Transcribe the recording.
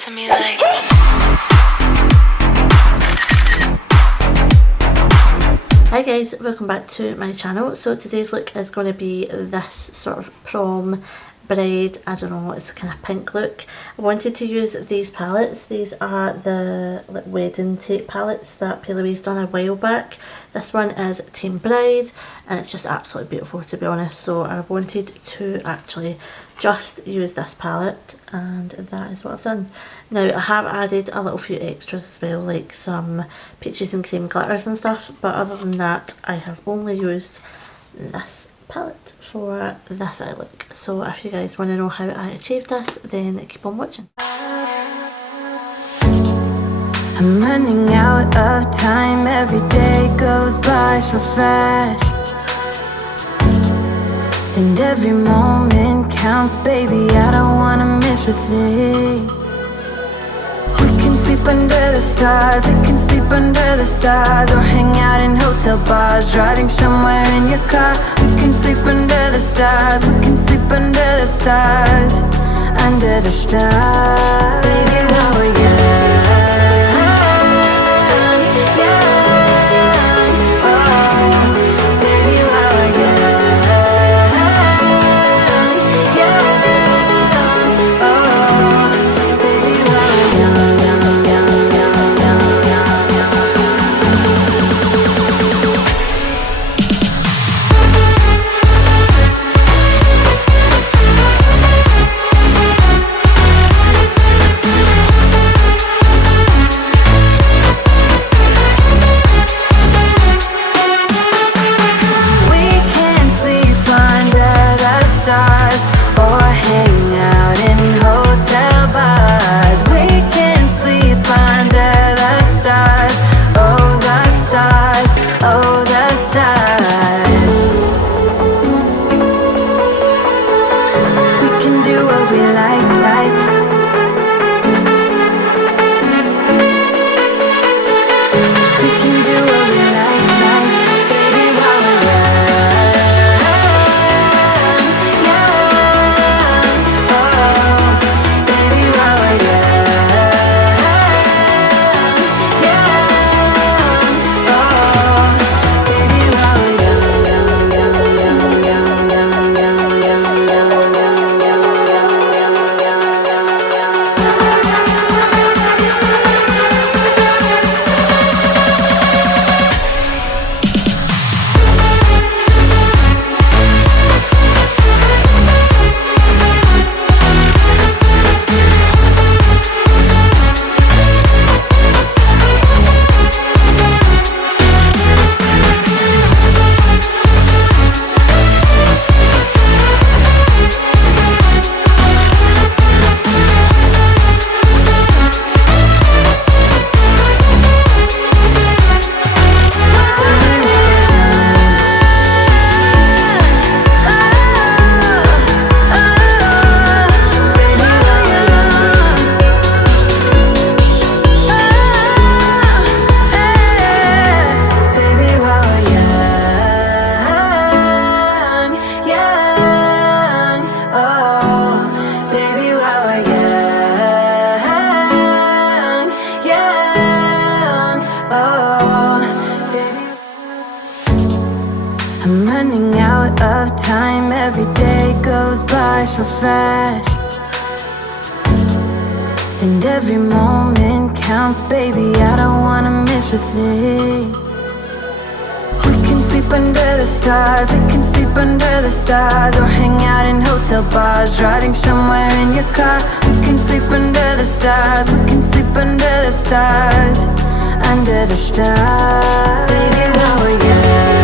to me like. Hi guys, welcome back to my channel. So today's look is going to be this sort of prom bride, I don't know, it's a kind of pink look. I wanted to use these palettes. These are the wedding tape palettes that PLouise done a while back. This one is Team Bride and it's just absolutely beautiful, to be honest. So I wanted to actually just use this palette and that is what I've done. Now I have added a little few extras as well, like some peaches and cream glitters and stuff, but other than that I have only used this palette for this eye look. So if you guys want to know how I achieved this, then keep on watching. I'm running out of time, every day goes by so fast, and every moment counts, baby, I don't wanna miss a thing. We can sleep under the stars, we can sleep under the stars, or hang out in hotel bars, driving somewhere in your car. We can sleep under the stars, we can sleep under the stars, under the stars. Baby, while we're young, I'm running out of time, every day goes by so fast, and every moment counts, baby, I don't wanna miss a thing. We can sleep under the stars, we can sleep under the stars, or hang out in hotel bars, driving somewhere in your car. We can sleep under the stars, we can sleep under the stars, under the stars. Baby, while we're young,